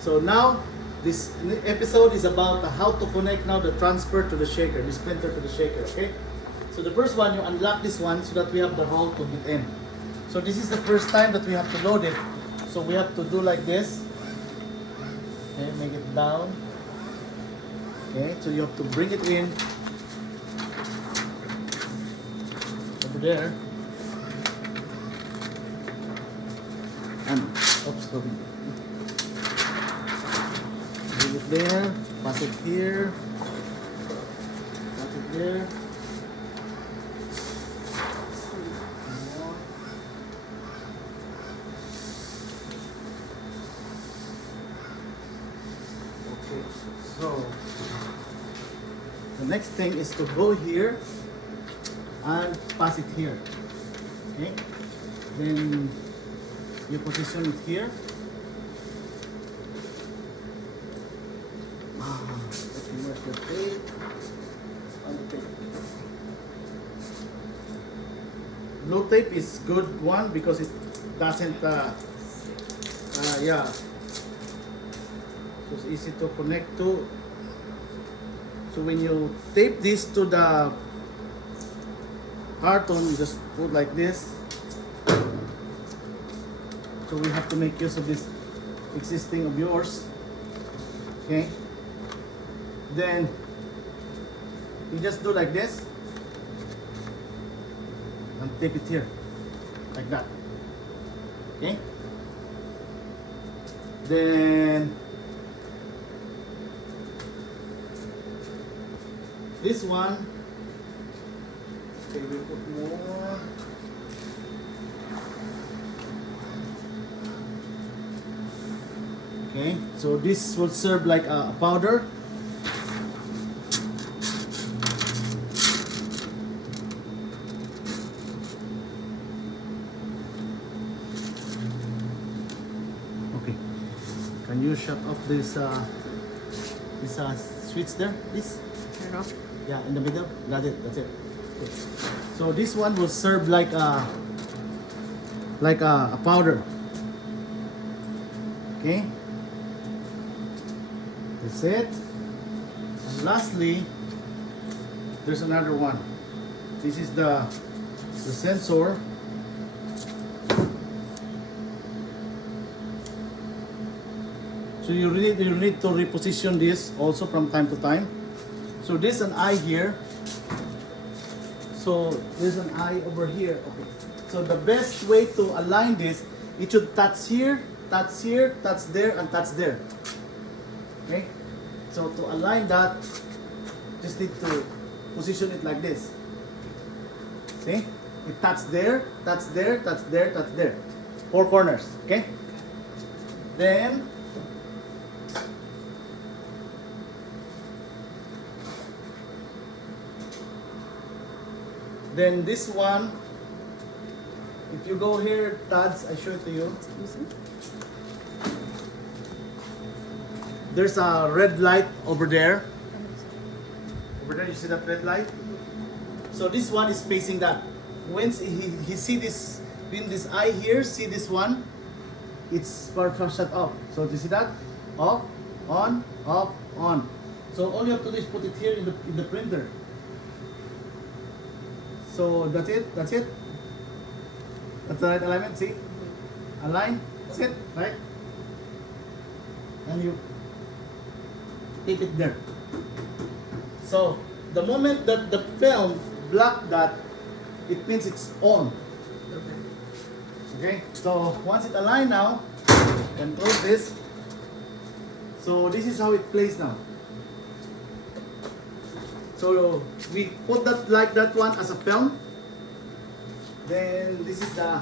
So now this episode is about how to connect now the transfer to the shaker, this printer to the shaker, okay? So the first one, you unlock this one so that we have the hole to get in. So this is the first time that we have to load it. So we have to do like this. Okay, make it down. Okay, so you have to bring it in. Over there. And, oops, sorry. Bring it there, pass it here, pass it there. Okay, so the next thing is to go here and pass it here. Okay, then you position it here. The tape. Blue tape is good one because it doesn't yeah, so it's easy to connect to. So when you tape this to the carton, you just put like this. So we have to make use of this existing of yours. Okay, then you just do like this and tape it here like that. Okay, then this one, okay, we put more. Okay, so this will serve like a powder. Okay, can you shut off this switch there, please? Turn off. Yeah, in the middle. That's it. That's it. Okay. So this one will serve like a powder. Okay. That's it. And lastly, there's another one. This is the sensor. So you need to reposition this also from time to time. So there's an eye here. So there's an eye over here. Okay. So the best way to align this, it should touch here, touch here, touch there, and touch there. Okay. So to align that, just need to position it like this. See? It touch there, touch there, touch there, touch there. 4 corners. Okay. Then this one, if you go here, Tads, I show it to you. There's a red light over there. Over there, you see that red light? So this one is facing that. Once he see this, in this eye here, see this one, it's shut off. So do you see that? Off, on, off, on. So all you have to do is put it here in the printer. So that's it, that's it. That's the right alignment, see? Align, that's it, right? And you keep it there. So the moment that the film block that, it means it's on. Okay, so once it align now, you can close this. So this is how it plays now. So we put that like that one as a film. Then this is the,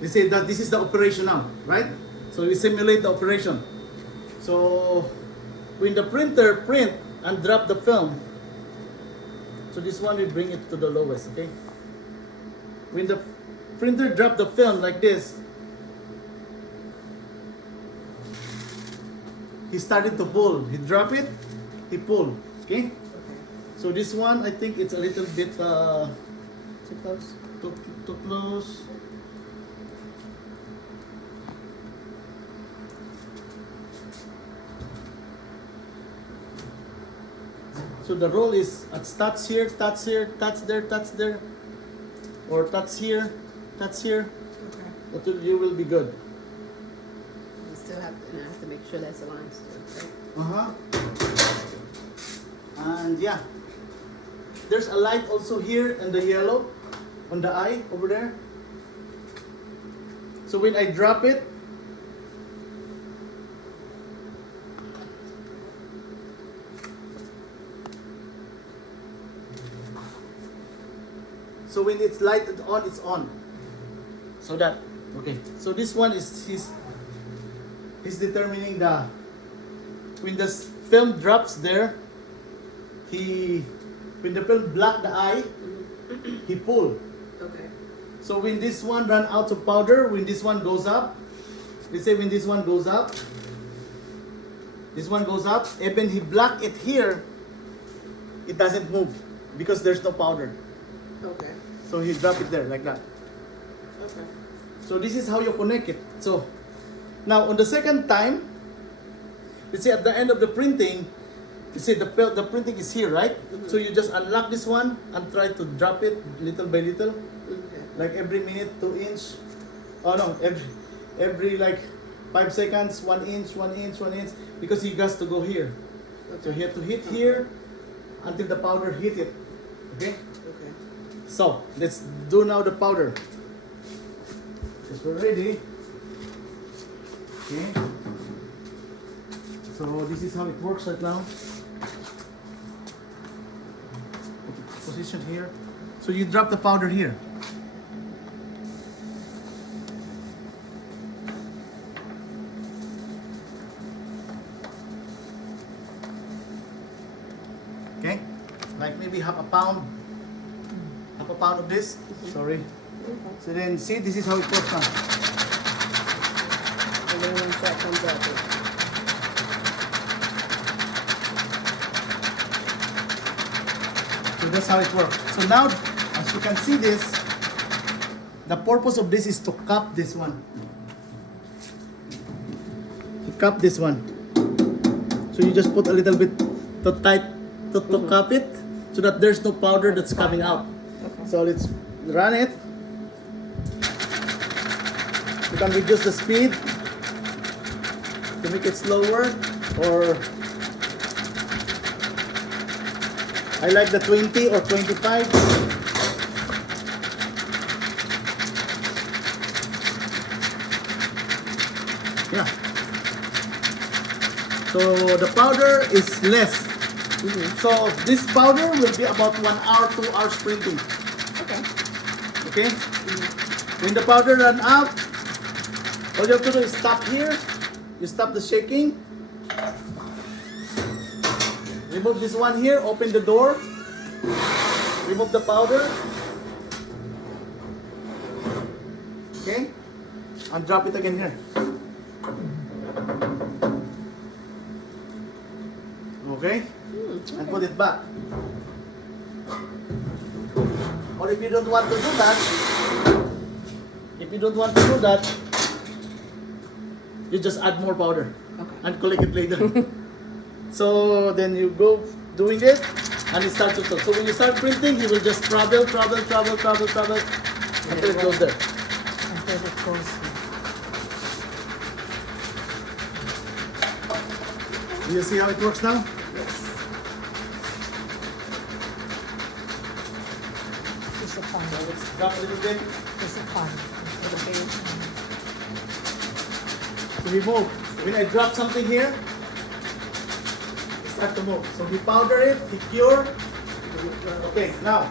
we say that this is the operation now, right? So we simulate the operation. So when the printer print and drop the film, so this one we bring it to the lowest, okay? When the printer drop the film like this, he started to pull. He drop it, he pull. Okay? So this one, I think it's a little bit too close. Too close. So the rule is touch here, touch here, touch there, or touch here, touch here. Okay. Until you will be good. You still have to, have to make sure that's aligned still, right? Uh-huh. And yeah, there's a light also here in the yellow on the eye over there. So when I drop it, so when it's lighted on, it's on. So that, okay. So this one is he's determining the, when the film drops there, when the film block the eye, he pull. Okay. So when this one run out of powder, when this one goes up, let's say when this one goes up, even he block it here, it doesn't move because there's no powder. Okay. So he drop it there like that. Okay. So this is how you connect it. So now on the second time, let's say at the end of the printing, you see the printing is here, right? Mm-hmm. So you just unlock this one and try to drop it little by little, Okay. like every minute 2 inch. Oh no, every like 5 seconds, 1 inch, 1 inch, 1 inch, because he has to go here. So he has to hit here until the powder hit it. Okay. Okay. So let's do now the powder. Yes, we're ready. Okay. So this is how it works right now. Position here. So you drop the powder here. Okay, like maybe half a pound of this. Sorry. So then see, this is how it works now. And then once that comes out, So that's how it works. So now, as you can see this, the purpose of this is to cup this one. To cup this one. So you just put a little bit to tight to cup it, so that there's no powder that's coming out. okay. So let's run it. You can reduce the speed to make it slower, or I like the 20 or 25. Yeah. So the powder is less. So this powder will be about 1 hour, 2 hours printing. Okay. Okay? When the powder run out, all you have to do is stop here. You stop the shaking. Remove this one here, open the door. Remove the powder. Okay? And drop it again here. Okay? And put it back. Or if you don't want to do that, you just add more powder and collect it later. So then you go doing it and it starts to talk. So when you start printing, you will just travel until it goes there. Until it goes. Do you see how it works now? Just a fun. Let's drop a little bit. Just a fun. To remove. When I drop something here, it starts to move. So we powder it, we cure. Okay, now,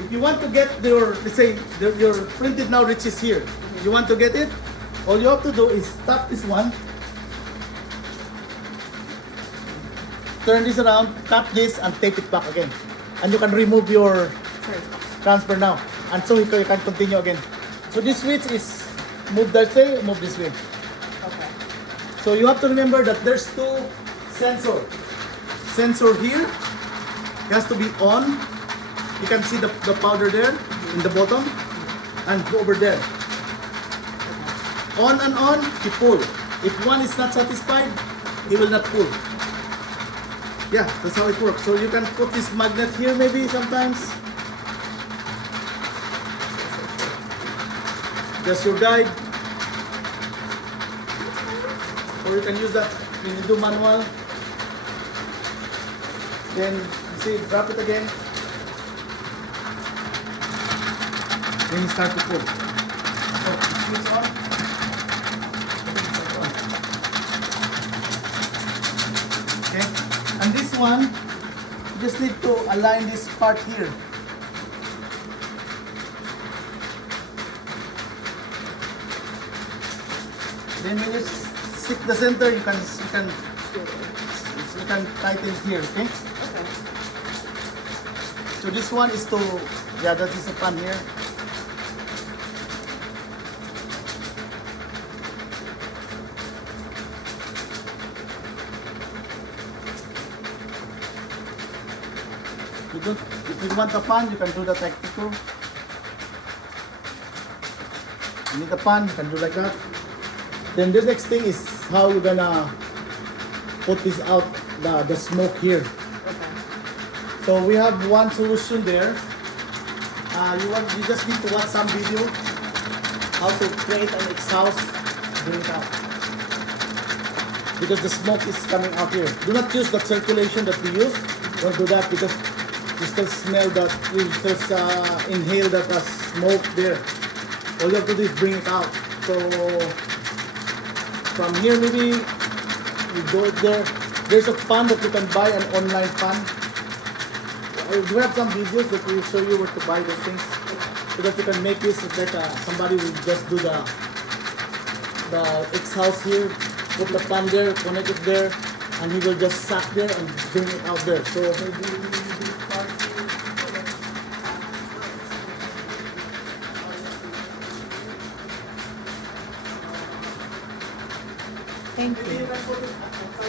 if you want to get your, let's say, your printed now reaches here. You want to get it? All you have to do is tap this one. Turn this around, cut this, and tape it back again. And you can remove your transfer now. And so you can continue again. So this switch is move that way, move this way. Okay. So you have to remember that there's two sensors. Sensor here, it has to be on. You can see the powder there in the bottom and over there. On and on, he pull. If one is not satisfied, he will not pull. Yeah, that's how it works. So you can put this magnet here maybe sometimes. Just your guide. Or you can use that when you do manual. Then see, drop it again. Then you start to pull. So switch on. Okay. And this one, you just need to align this part here. Then when you stick the center, you can tighten here, okay? Okay. So this one is to, yeah, that is the pan here. If you want a pan, you can do that like this too. You need a pan, you can do like that. Then the next thing is how you're gonna put this out, the smoke here. Okay. So we have one solution there. You just need to watch some video how to create an exhaust bring it out. Because the smoke is coming out here. Do not use the circulation that we use. Don't do that because you still smell that, you still inhale that smoke there. All you have to do is bring it out. So from here maybe you go there. There's a fan that you can buy, an online fan. We have some videos that will show you where to buy those things so that you can make this like somebody will just do the exhaust here, put the fan there, connect it there, and he will just suck there and bring it out there. So maybe Thank you.